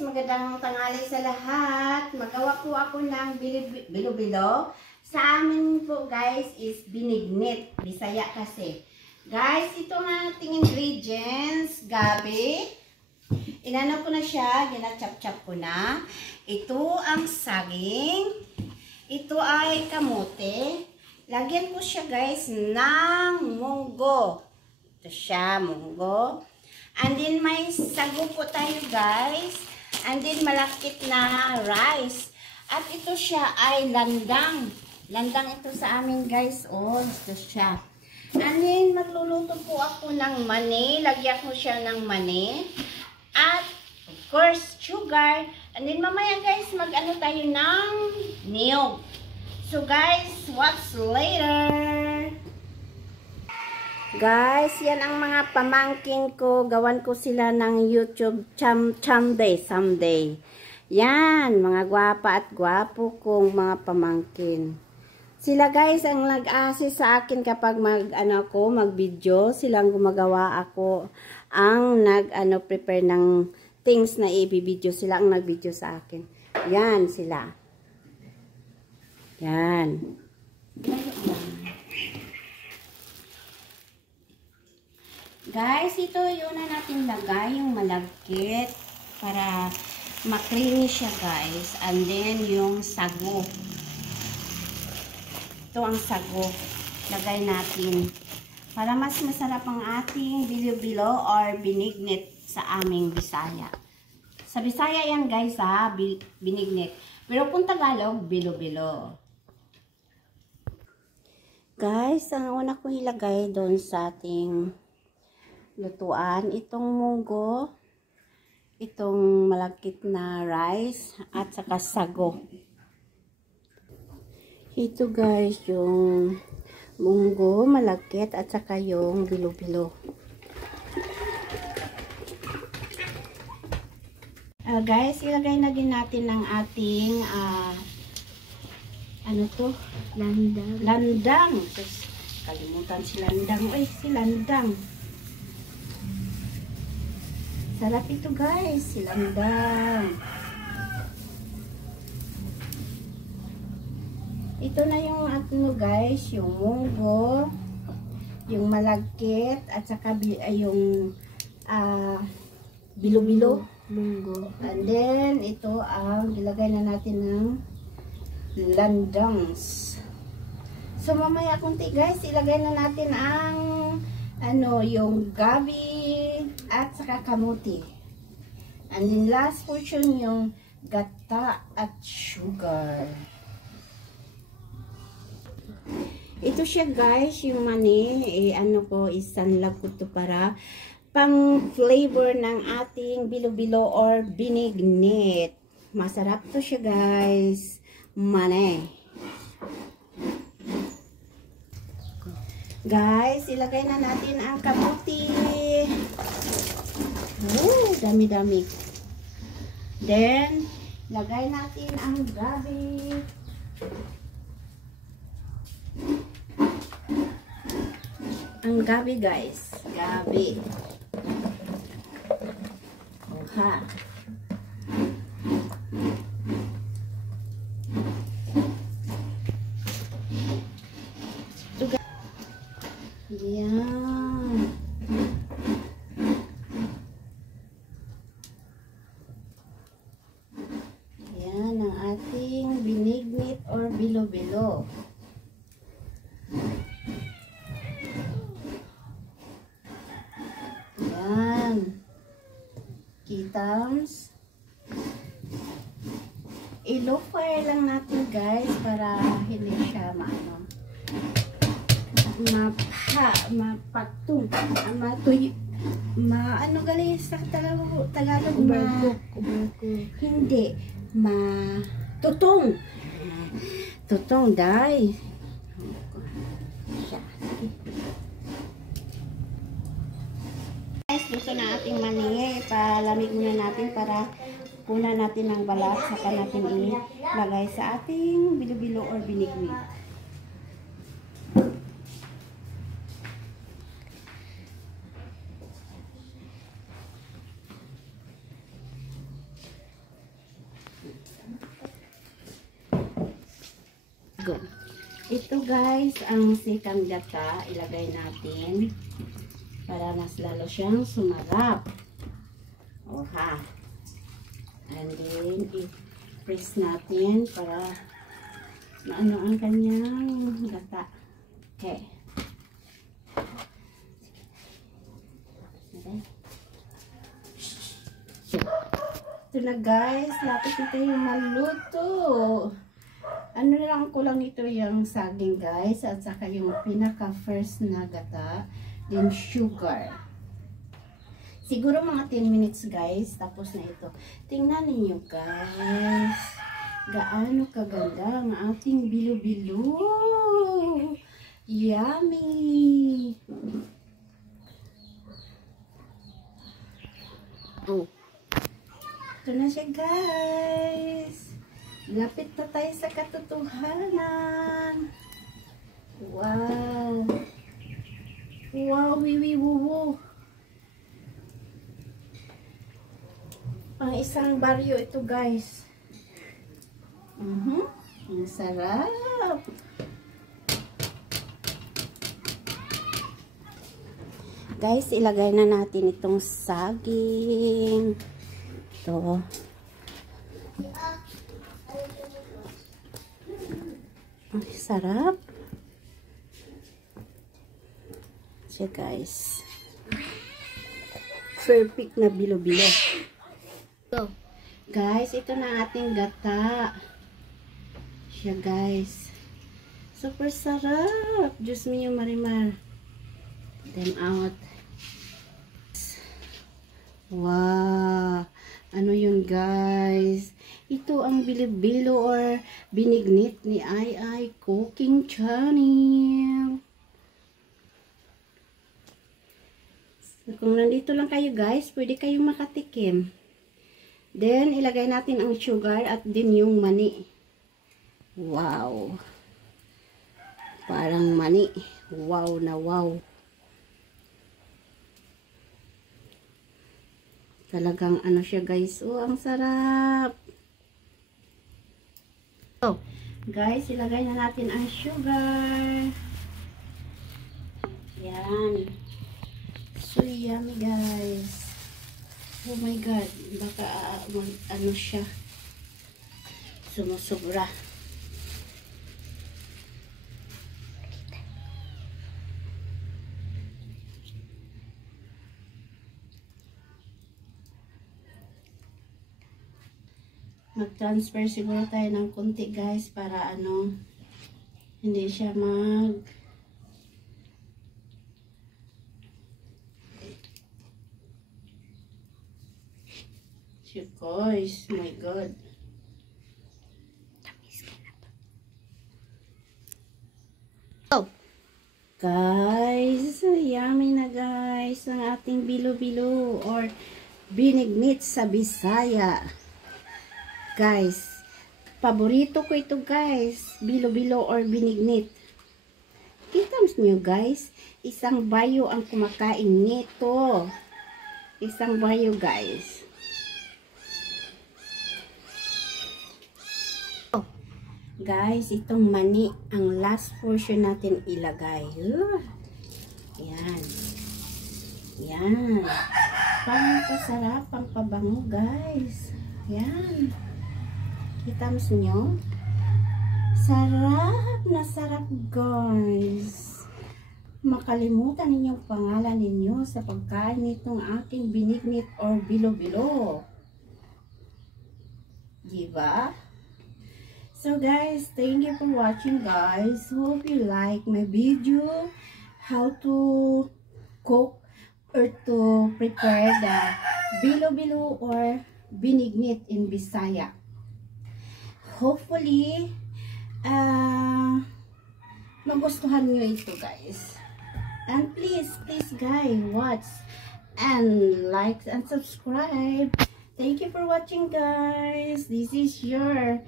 Magandang tanghali sa lahat. Magawa po ako ng bilo-bilo. Sa amin po guys is binignit. Bisaya kasi. Guys, ito ang ating ingredients. Gabi. Inano ko na siya. Ginachap-chap ko na. Ito ang saging. Ito ay kamote. Lagyan ko siya guys ng munggo. Ito siya, munggo. And then may sago po tayo guys. And then malakit na rice. At ito siya ay landang. Landang ito sa amin guys. Oh, ito siya. And then magluluto po ako ng mani. Lagyan ko siya ng mani. At of course sugar. And then mamaya guys mag-ano tayo ng niyog. So guys, what's later? Guys, yan ang mga pamangkin ko. Gawan ko sila ng YouTube someday. Yan, mga gwapa at gwapo kong mga pamangkin. Sila guys ang nag-assist sa akin kapag mag-video. Silang gumagawa, ako ang prepare ng things na i-video. Sila ang nag-video sa akin. Yan sila. Yan. Guys, ito yun na natin lagay yung malagkit para ma-creamy siya guys. And then yung sago. Ito ang sago. Lagay natin. Para mas masarap ang ating bilo-bilo or binignit sa aming Bisaya. Sa Bisaya yan guys ha, binignit. Pero kung Tagalog, bilo-bilo. Guys, ang una ko ilagay doon sa ating lutuan, itong munggo, itong malagkit na rice, at saka sago. Ito guys, yung munggo, malagkit, at saka yung bilo-bilo. Guys, ilagay na din natin ng ating ano to? Landang. Tapos, kalimutan si landang. Ay, si landang. Sarap ito guys, si landang. Ito na yung guys, yung munggo, yung malagkit, at saka yung bilo-bilo. Munggo. And then, ito ang ilagay na natin ng landangs. So, mamaya kunti guys, ilagay na natin ang yung gabi at saka kamuti. And then last portion yung gata at sugar. Ito siya guys, yung mani, isanlag ko to para pang flavor ng ating bilo-bilo or binignit. Masarap to siya guys. Mani. Guys, ilagay na natin ang kamuti. Dami-dami. Then, lagay natin ang gabi. Ang gabi guys. Gabi. Oha. Yan. Yan ang ating binignit or bilo-bilo. Yan. Kitams. I-low fire lang natin guys para hindi siya maano. mapagtung, matuyo, ano gali sa Tagalog, hindi, tutong. Tutong, day. Guys, luto na ating mani. Palamig muna natin para punan natin ng balat. Saka natin ilagay sa ating bilo-bilo or binignit. Go. Ito guys, ang sikang gata, ilagay natin para mas lalo siyang sumarap. Oha. And then, i-press natin para maano ang kanyang gata. Okay. Ito na guys, lapit ito yung maluto. Ano lang kulang ito yung saging guys, at saka yung pinaka first na gata, then sugar. Siguro mga 10 minutes guys, tapos na ito. Tingnan niyo guys, gaano kaganda ang ating bilo-bilo. Yummy! Oh, ito na siya guys. Lapit na tayo sa katotohanan. Wow. Wow, wiwi-wuwu. Pang isang baryo ito guys. Ang sarap. Guys, ilagay na natin itong saging. Ito. Ang sarap. Siya guys. Perfect na bilo-bilo. So, guys, ito na ating gata. Siya guys. Super sarap. Diyos mio Marimar. Them out. Wow. Ano yun guys? Ito ang bilo-bilo or binignit ni Ai Cooking Channel. So, kung nandito lang kayo guys, pwede kayong makatikim. Then, ilagay natin ang sugar at din yung mani. Wow. Parang mani. Wow na wow. Talagang ano siya guys. Oh, ang sarap. So, guys, ilagay na natin ang sugar. Yan. So, yummy guys. Oh my God. Baka ano siya. Sumusobra. Mag-transfer siguro tayo ng konti guys para ano hindi siya guys, my God. Oh guys, yummy na guys ang ating bilo-bilo or binignit sa Bisaya. Guys, paborito ko ito guys, bilo-bilo or binignit. Kita nyo guys, isang bayo ang kumakain nito. Isang bayo guys. Oh, guys, itong mani, ang last portion natin ilagay. Yan. Yan. Pang-pasarap, pang-pabango guys. Yan. Kita nyo? Sarap na sarap guys. Makalimutan ninyong pangalan ninyo sa pagkain nitong aking binignit or bilo-bilo. Diba? So guys, thank you for watching guys. Hope you like my video how to cook or to prepare the bilo-bilo or binignit in Bisaya. Hopefully magustuhan nyo ito guys. And please guys, watch and like and subscribe. Thank you for watching guys. This is your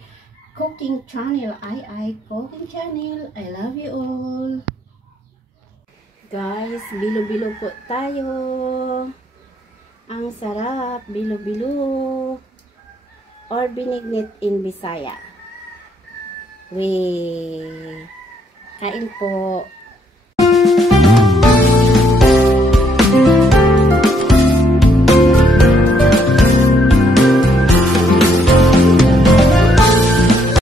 cooking channel. I cooking channel. I love you all. Guys, bilo-bilo po tayo. Ang sarap, bilo-bilo or binignit in Bisaya. Kain po.